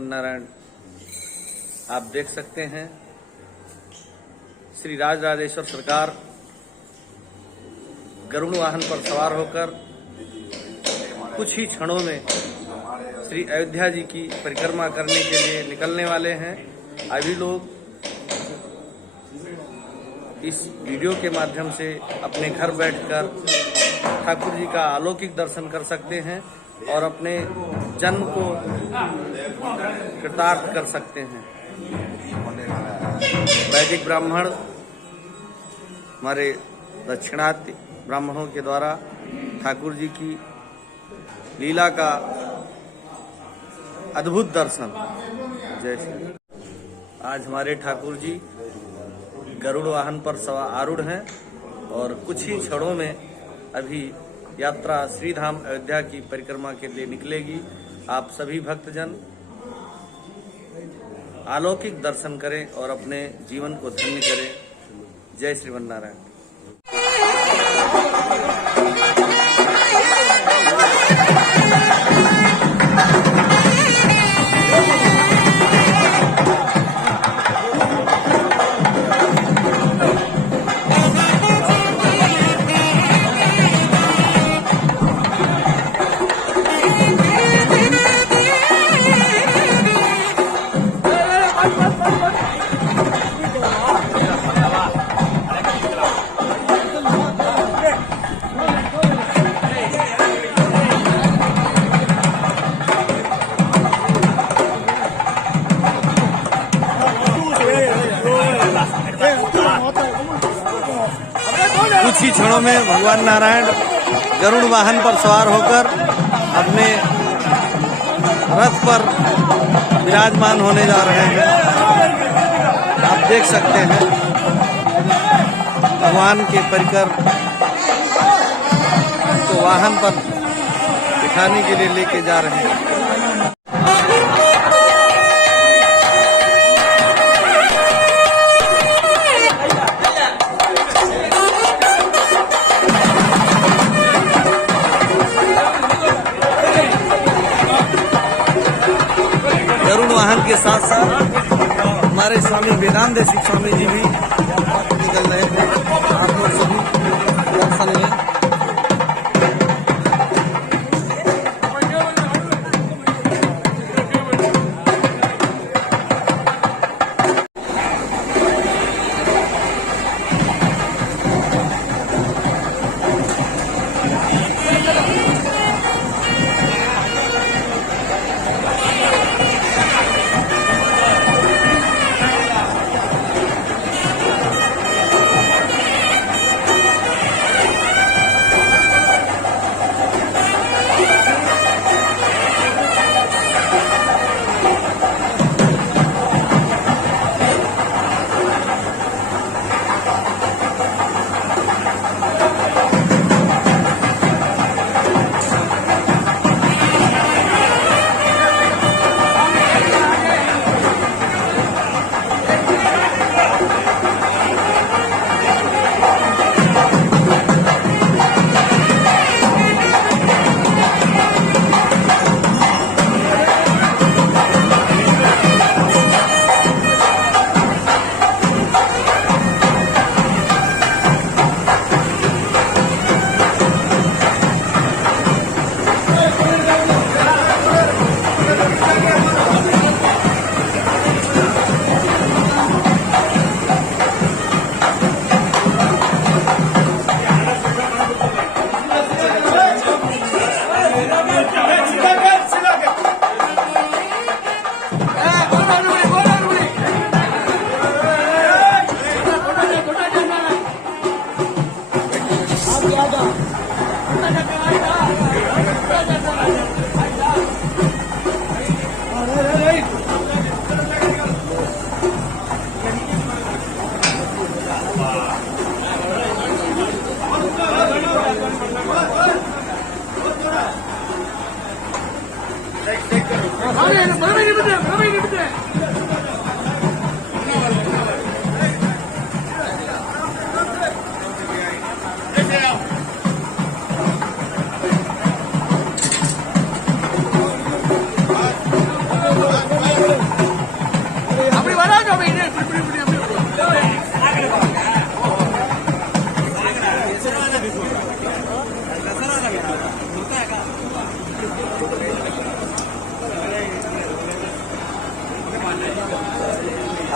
श्रीमन नारायण, आप देख सकते हैं श्री राजराजेश्वर सरकार गरुड़ वाहन पर सवार होकर कुछ ही क्षणों में श्री अयोध्या जी की परिक्रमा करने के लिए निकलने वाले हैं। अभी लोग इस वीडियो के माध्यम से अपने घर बैठकर ठाकुर जी का अलौकिक दर्शन कर सकते हैं और अपने जन्म को कृतार्थ कर सकते हैं। वैदिक ब्राह्मण, हमारे दक्षिणात्य ब्राह्मणों के द्वारा ठाकुर जी की लीला का अद्भुत दर्शन। जय श्री। आज हमारे ठाकुर जी गरुड़ वाहन पर सवार आरूढ़ हैं और कुछ ही क्षणों में अभी यात्रा श्रीधाम अयोध्या की परिक्रमा के लिए निकलेगी। आप सभी भक्तजन अलौकिक दर्शन करें और अपने जीवन को धन्य करें। जय श्रीमन नारायण। कुछ ही क्षणों में भगवान नारायण गरुड़ वाहन पर सवार होकर अपने रथ पर विराजमान होने जा रहे हैं। आप देख सकते हैं भगवान के परिकर तो वाहन पर बिठाने के लिए लेके जा रहे हैं। गरुड़ वाहन के साथ साथ हमारे स्वामी वेदांत देशिक स्वामी जी भी निकल रहे हैं। आप लोग सभी दर्शन में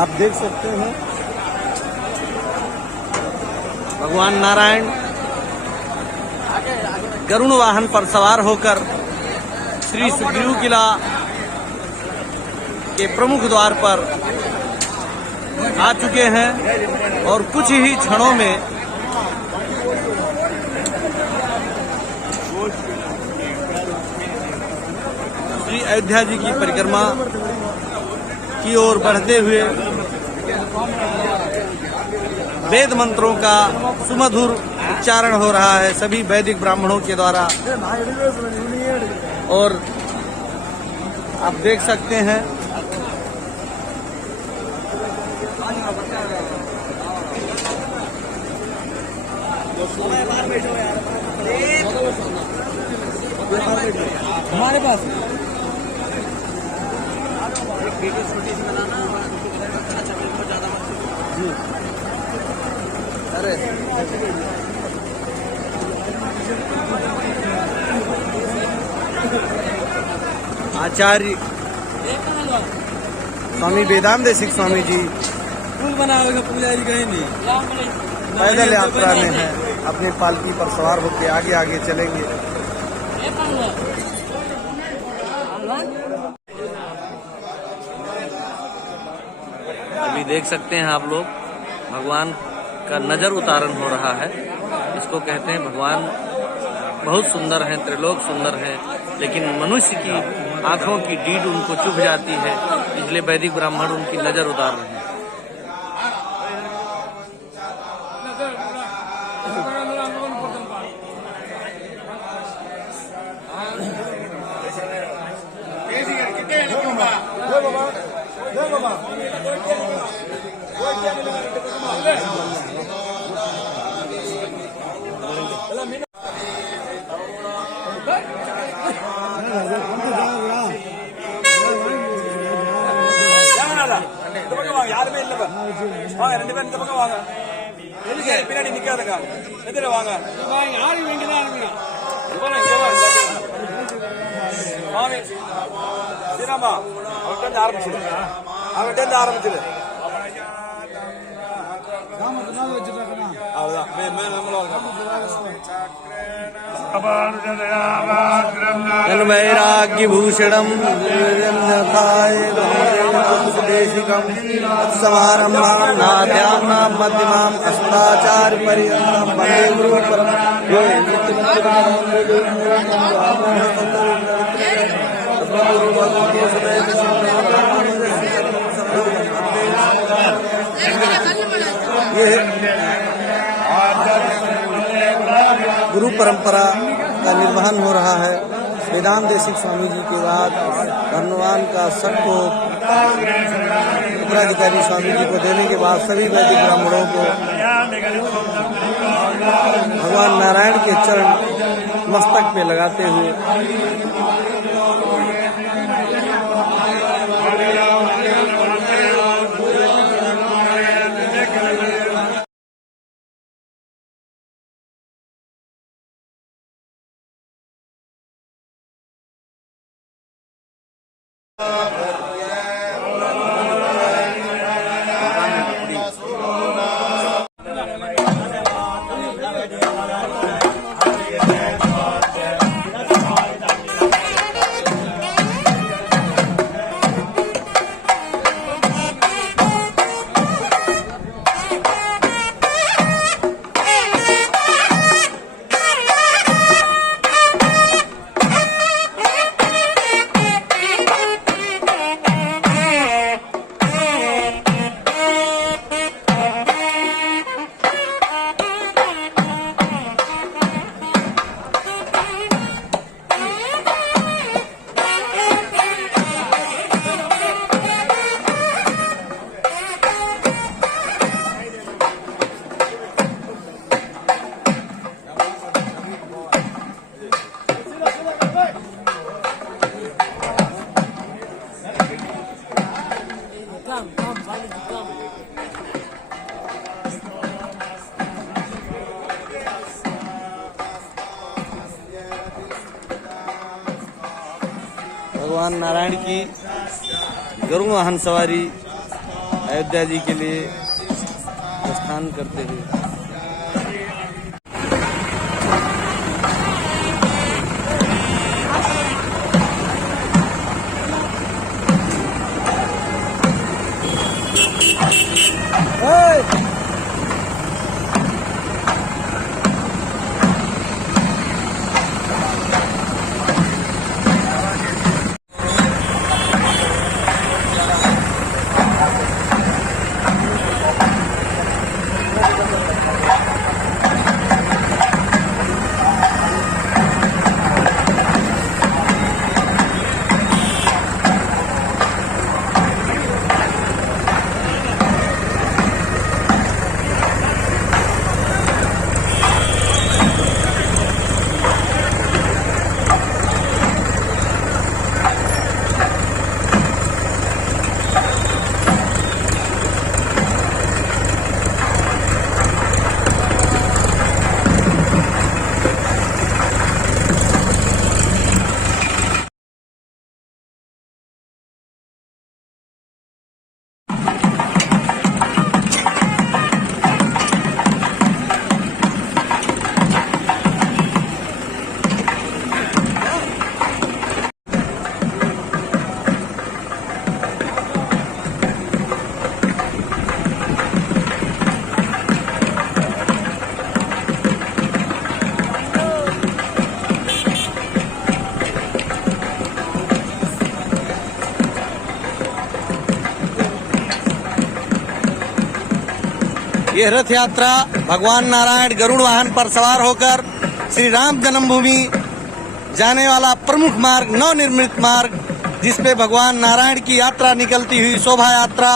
आप देख सकते हैं भगवान नारायण गरुड़ वाहन पर सवार होकर श्री सुग्रीव किला के प्रमुख द्वार पर आ चुके हैं और कुछ ही क्षणों में श्री अयोध्या जी की परिक्रमा की ओर बढ़ते हुए वेद मंत्रों का सुमधुर उच्चारण हो रहा है सभी वैदिक ब्राह्मणों के द्वारा। और आप देख सकते हैं हमारे पास अरे आचार्य स्वामी वेदांत देशिक स्वामी जी पुल बनाएगा पुजारी कहीं नहीं पैदल यात्रा में है, अपनी पालकी पर सवार होकर आगे आगे चलेंगे। अभी देख सकते हैं आप लोग भगवान का नजर उतारण हो रहा है। इसको कहते हैं भगवान बहुत सुंदर हैं, त्रिलोक सुंदर हैं, लेकिन मनुष्य की आंखों की डीड उनको चुभ जाती है, इसलिए वैदिक ब्राह्मण उनकी नजर उतार रहे हैं। யாருமே இல்லப்பா வாங்க, 2 பேரும் இந்த பக்கம் வாங்க, பின்னாடி நிக்காதுங்க, எதிர வாங்க, யாரும் வேண்டிதான் சுவாமி சீராமா அவர்கிட்ட ஆரம்பிச்சிரு, அவர்கிட்ட ஆரம்பிச்சிரு, वैराग्यभूषणं देशिकं समारम्भां नाद्यानां मध्यमाम् अस्मदाचार्यपर्यन्तं वन्दे गुरु परंपरा का निर्वहन हो रहा है। वेदांत देशिक स्वामी जी के बाद धनवान का शक को उत्तराधिकारी स्वामी जी को देने के बाद सभी वैदिक ब्राह्मणों को भगवान नारायण के चरण मस्तक पे लगाते हुए भगवान नारायण की गरुड़ वाहन सवारी अयोध्या जी के लिए प्रस्थान करते हुए। यह रथ यात्रा भगवान नारायण गरुड़ वाहन पर सवार होकर श्री राम जन्मभूमि जाने वाला प्रमुख मार्ग, नवनिर्मित मार्ग, जिसपे भगवान नारायण की यात्रा निकलती हुई शोभा यात्रा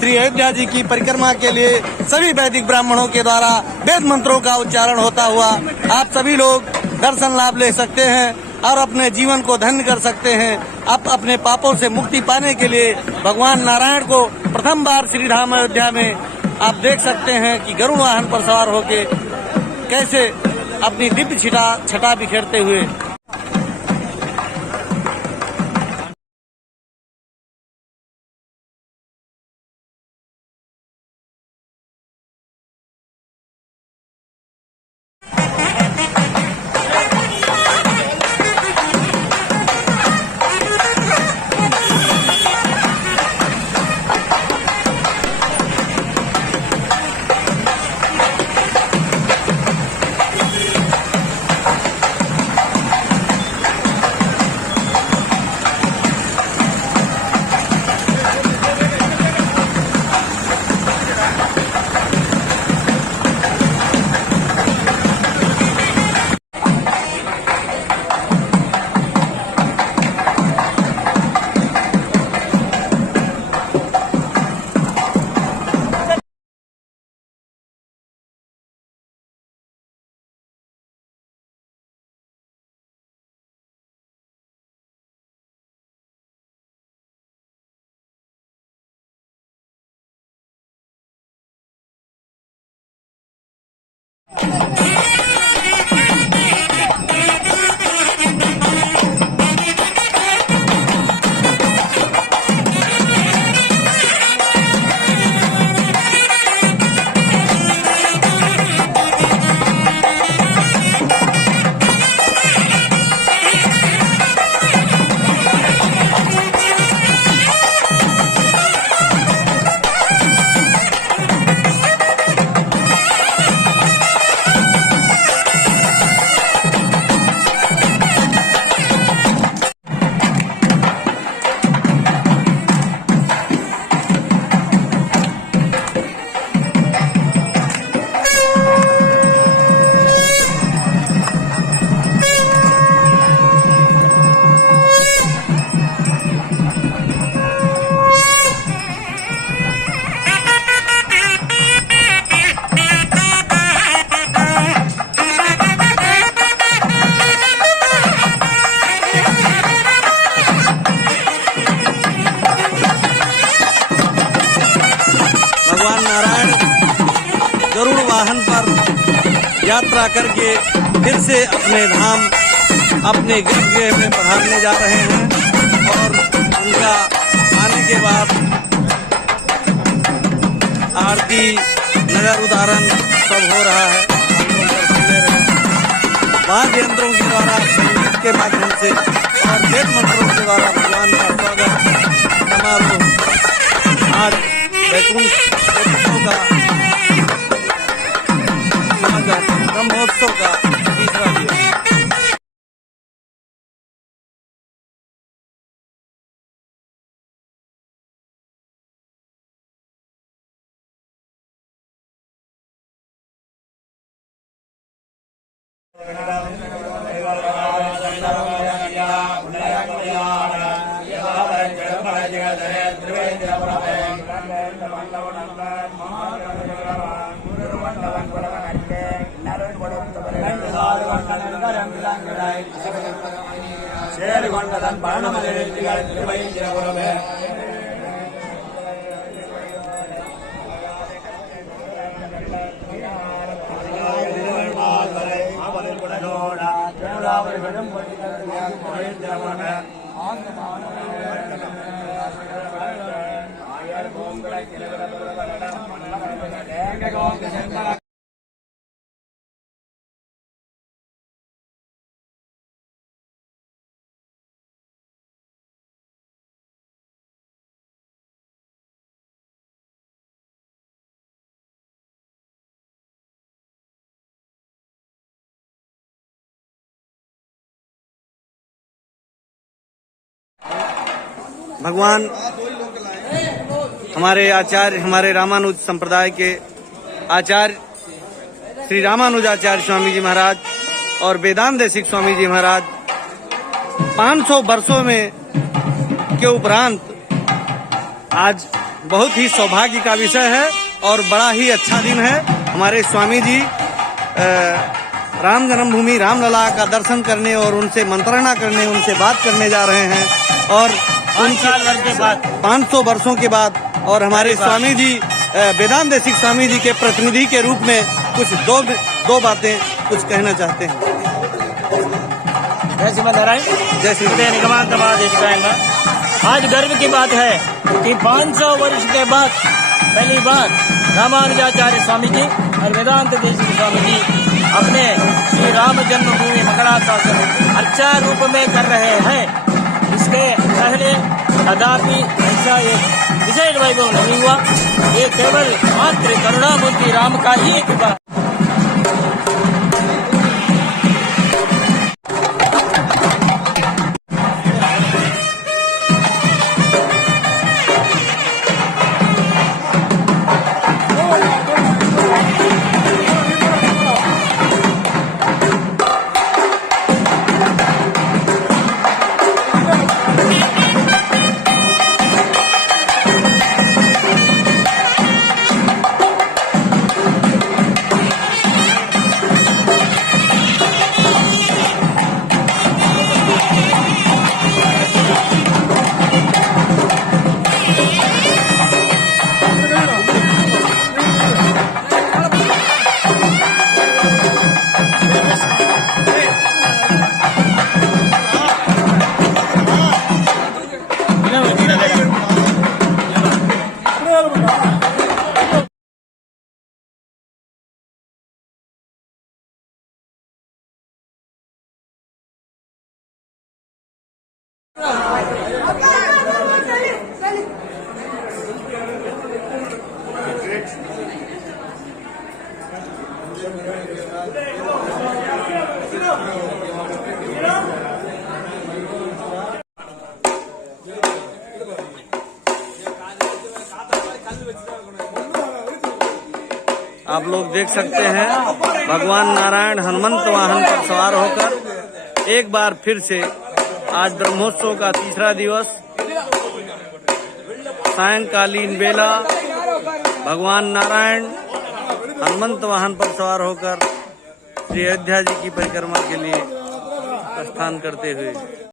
श्री अयोध्या जी की परिक्रमा के लिए सभी वैदिक ब्राह्मणों के द्वारा वेद मंत्रों का उच्चारण होता हुआ आप सभी लोग दर्शन लाभ ले सकते हैं और अपने जीवन को धन्य कर सकते हैं। आप अपने पापों से मुक्ति पाने के लिए भगवान नारायण को प्रथम बार श्री धाम अयोध्या में आप देख सकते हैं कि गरुड़ वाहन पर सवार होके कैसे अपनी दिव्य छटा बिखेरते हुए। यात्रा करके फिर से अपने धाम, अपने गृह में पधारने जा रहे हैं और उनका आने के बाद आरती, नगर उदाहरण सब हो रहा है। वाद्य यंत्रों के द्वारा, संगीत के माध्यम से और वेद मंत्रों के द्वारा भगवान का स्वागत समारोह आज वैकुंठ उत्सव का स्वागत ब्रह्मोत्सव का तीसरा दिवस। भगवान हमारे आचार्य, हमारे रामानुज संप्रदाय के आचार्य श्री रामानुजाचार्य स्वामी जी महाराज और वेदांत देशिक स्वामी जी महाराज 500 वर्षों में के उपरांत आज बहुत ही सौभाग्य का विषय है और बड़ा ही अच्छा दिन है। हमारे स्वामी जी राम जन्मभूमि रामलला का दर्शन करने और उनसे मंत्रणा करने, उनसे बात करने जा रहे हैं और 500 वर्षों के बाद और हमारे स्वामी जी वेदांत देशिक स्वामी जी के प्रतिनिधि के रूप में कुछ दो बातें कुछ कहना चाहते हैं। जय श्रीमद नारायण, जय श्री निगमांतवाद। आज गर्व की बात है कि 500 वर्ष के बाद पहली बार रामानुजाचार्य स्वामी जी और वेदांत देशिक स्वामी जी अपने श्री राम जन्मभूमि मंगलाशासन अर्चा रूप में कर रहे हैं। इसके पहले कदापि ऐसा एक विशेष वैभव नहीं हुआ। ये केवल मात्र करुणामूर्ति राम का ही कृपा। आप लोग देख सकते हैं भगवान नारायण हनुमंत वाहन पर सवार होकर एक बार फिर से आज ब्रह्मोत्सव का तीसरा दिवस सायंकालीन बेला भगवान नारायण हनुमंत वाहन पर सवार होकर श्री अयोध्या जी की परिक्रमा के लिए प्रस्थान करते हुए